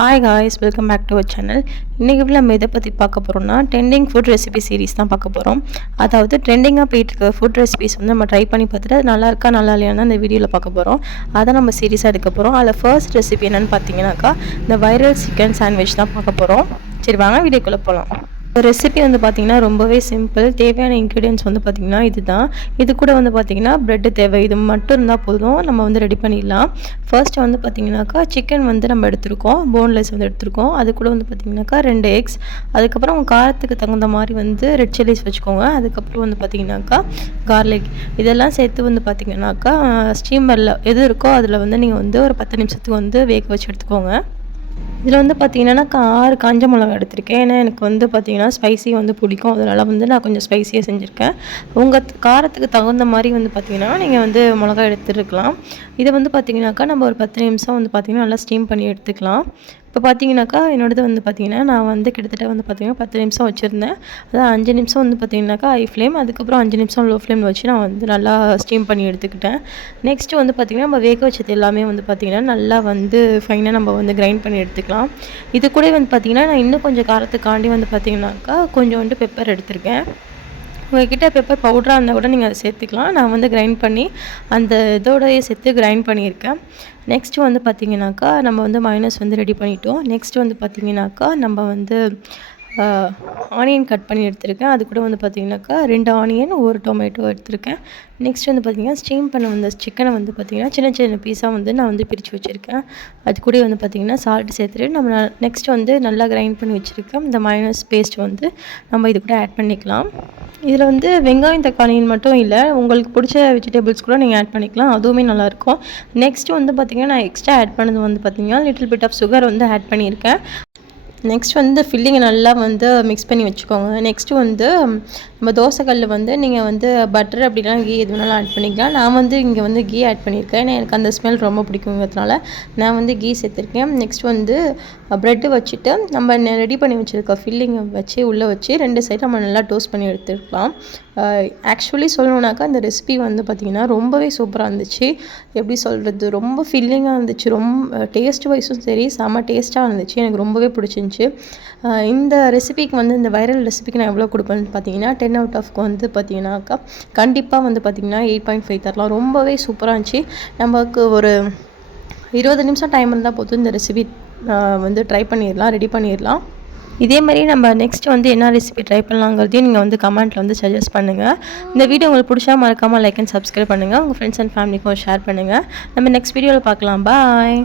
Hi guys, welcome back to our channel. இன்றைக்கி நம்ம இதை பற்றி பார்க்க போகிறோம்னா ட்ரெண்டிங் ஃபுட் ரெசிபி சீரிஸ் தான் பார்க்க போகிறோம். அதாவது ட்ரெண்டிங்காக போயிட்டு இருக்க ஃபுட் ரெசிபிஸ் வந்து நம்ம ட்ரை பண்ணி பார்த்துட்டு அது நல்லா இருக்கா நல்லா இல்லையான்னு இந்த வீடியோவில் பார்க்க போகிறோம். அதை நம்ம சீரிஸாக எடுக்க போகிறோம். அதில் ஃபர்ஸ்ட் ரெசிபி என்னென்னு பார்த்தீங்கன்னாக்கா இந்த வைரல் சிக்கன் சாண்ட்விச் தான் பார்க்க போகிறோம். சரி வாங்க வீடியோக்குள்ளே போகலாம். ரெசிபி வந்து பார்த்திங்கன்னா ரொம்பவே சிம்பிள். தேவையான இன்க்ரீடியன்ஸ் வந்து பார்த்திங்கன்னா இதுதான். இது கூட வந்து பார்த்திங்கன்னா ப்ரெட்டு தேவை. இது மட்டும் இருந்தால் போதும், நம்ம வந்து ரெடி பண்ணிடலாம். ஃபர்ஸ்ட்டு வந்து பார்த்திங்கனாக்கா சிக்கன் வந்து நம்ம எடுத்துருக்கோம், போன்லெஸ் வந்து எடுத்துருக்கோம். அது கூட வந்து பார்த்திங்கனாக்கா 2 எக்ஸ், அதுக்கப்புறம் உங்கள் காரத்துக்கு தகுந்த மாதிரி வந்து ரெட் சில்லிஸ் வச்சுக்கோங்க. அதுக்கப்புறம் வந்து பார்த்திங்கனாக்கா கார்லிக், இதெல்லாம் சேர்த்து வந்து பார்த்திங்கனாக்கா ஸ்டீமரில் எது இருக்கோ அதில் வந்து நீங்கள் வந்து ஒரு 10 நிமிஷத்துக்கு வந்து வேக வச்சு எடுத்துக்கோங்க. இதில் வந்து பார்த்திங்கன்னா 6 காஞ்ச மிளகா எடுத்திருக்கேன். ஏன்னா எனக்கு வந்து பார்த்திங்கன்னா ஸ்பைசி வந்து பிடிக்கும். அதனால் வந்து நான் கொஞ்சம் ஸ்பைஸியாக செஞ்சுருக்கேன். உங்கள் காரத்துக்கு தகுந்த மாதிரி வந்து பார்த்திங்கன்னா நீங்கள் வந்து மிளகா எடுத்துருக்கலாம். இதை வந்து பார்த்திங்கனாக்கா நம்ம ஒரு 10 நிமிஷம் வந்து பார்த்திங்கன்னா நல்லா ஸ்டீம் பண்ணி எடுத்துக்கலாம். இப்போ பார்த்தீங்கன்னாக்கா என்னோடது வந்து பார்த்திங்கன்னா நான் வந்து கிட்டத்தட்ட வந்து பார்த்திங்கன்னா 10 நிமிஷம் வச்சுருந்தேன். அதான் 5 நிமிஷம் வந்து பார்த்திங்கனாக்கா ஹை ஃப்ளேம், அதுக்கப்புறம் 5 நிமிஷம் லோ ஃப்ளேம் வச்சு நான் வந்து நல்லா ஸ்டீம் பண்ணி எடுத்துக்கிட்டேன். நெக்ஸ்ட்டு வந்து பார்த்திங்கன்னா நம்ம வேக வச்சது எல்லாமே வந்து பார்த்திங்கன்னா நல்லா வந்து ஃபைனாக நம்ம வந்து கிரைண்ட் பண்ணி எடுத்துக்கலாம். இது கூட வந்து பார்த்திங்கன்னா நான் இன்னும் கொஞ்சம் காரத்துக்காண்டி வந்து பார்த்திங்கனாக்கா கொஞ்சம் வந்து பெப்பர் எடுத்திருக்கேன். உங்கள்கிட்ட பெப்பர் பவுடராக இருந்தால் கூட நீங்கள் அதை சேர்த்துக்கலாம். நான் வந்து கிரைண்ட் பண்ணி அந்த இதோடய சேர்த்து கிரைண்ட் பண்ணியிருக்கேன். நெக்ஸ்ட்டு வந்து பார்த்திங்கனாக்கா நம்ம வந்து மைனஸ் வந்து ரெடி பண்ணிட்டோம். நெக்ஸ்ட்டு வந்து பார்த்திங்கனாக்கா நம்ம வந்து ஆனியன் கட் பண்ணி எடுத்திருக்கேன். அது கூட வந்து பார்த்திங்கனாக்கா 2 ஆனியன், 1 டொமேட்டோ எடுத்திருக்கேன். நெக்ஸ்ட் வந்து பார்த்திங்கன்னா ஸ்டீம் பண்ண வந்த சிக்கனை வந்து பார்த்திங்கன்னா சின்ன சின்ன பீஸாக வந்து நான் வந்து பிரித்து வச்சுருக்கேன். அது கூட வந்து பார்த்திங்கன்னா சால்ட் சேர்த்துட்டு நம்ம நெக்ஸ்ட் வந்து நல்லா கிரைண்ட் பண்ணி வச்சுருக்கேன். இந்த மைனஸ் பேஸ்ட் வந்து நம்ம இது கூட ஆட் பண்ணிக்கலாம். இதில் வந்து வெங்காயம் தக்காளின்னு மட்டும் இல்லை, உங்களுக்கு பிடிச்ச வெஜிடபிள்ஸ் கூட நீங்கள் ஆட் பண்ணிக்கலாம், அதுவுமே நல்லாயிருக்கும். நெக்ஸ்ட்டு வந்து பார்த்திங்கன்னா நான் எக்ஸ்ட்ரா ஆட் பண்ணது வந்து பார்த்திங்கன்னா லிட்டில் பிட் ஆஃப் சுகர் வந்து ஆட் பண்ணியிருக்கேன். நெக்ஸ்ட் வந்து ஃபில்லிங்கை நல்லா வந்து மிக்ஸ் பண்ணி வச்சுக்கோங்க. நெக்ஸ்ட்டு வந்து நம்ம தோசைக்கல்ல வந்து நீங்கள் வந்து பட்டர் அப்படின்னா கீ எது வேணாலும் ஆட் பண்ணிக்கலாம். நான் வந்து இங்கே வந்து கீ ஆட் பண்ணியிருக்கேன். ஏன்னா எனக்கு அந்த ஸ்மெல் ரொம்ப பிடிக்குங்கிறதுனால நான் வந்து கீ சேர்த்துருக்கேன். நெக்ஸ்ட் வந்து ப்ரெட்டு வச்சுட்டு நம்ம ரெடி பண்ணி வச்சுருக்க ஃபில்லிங்கை வச்சு உள்ளே வச்சு 2 சைடு நம்ம நல்லா டோஸ்ட் பண்ணி எடுத்துருக்கலாம். ஆக்சுவலி சொல்லணுன்னாக்கா இந்த ரெசிபி வந்து பார்த்திங்கன்னா ரொம்பவே சூப்பராக இருந்துச்சு. எப்படி சொல்கிறது, ரொம்ப ஃபில்லிங்காக இருந்துச்சு. ரொம்ப டேஸ்ட் வைஸும் சரி செம்ம டேஸ்ட்டாக இருந்துச்சு. எனக்கு ரொம்பவே பிடிச்சிருந்துச்சி. இந்த ரெசிபிக்கு வந்து இந்த வைரல் ரெசிபிக்கு நான் எவ்வளோ கொடுப்பேன்னு பார்த்தீங்கன்னா 10 அவுட் ஆஃப்க்கு வந்து பார்த்திங்கனாக்கா கண்டிப்பாக வந்து பார்த்திங்கன்னா 8.5 தரலாம். ரொம்பவே சூப்பராக இருந்துச்சு. நமக்கு ஒரு 20 நிமிஷம் டைம் இருந்தால் போதும் இந்த ரெசிபி வந்து ட்ரை பண்ணிடலாம், ரெடி பண்ணிடலாம். இதே மாதிரி நம்ம நெக்ஸ்ட் வந்து என்ன ரெசிபி ட்ரை பண்ணலாங்கிறதையும் நீங்கள் வந்து கமெண்ட்டில் வந்து சஜஸ்ட் பண்ணுங்கள். இந்த வீடியோ உங்களுக்கு பிடிச்சா மறக்காமல் லைக் அண்ட் சப்ஸ்கிரைப் பண்ணுங்கள். உங்கள் ஃப்ரெண்ட்ஸ் அண்ட் ஃபேமிலிக்கும் ஷேர் பண்ணுங்கள். நம்ம நெக்ஸ்ட் வீடியோவில் பார்க்கலாம். பாய்.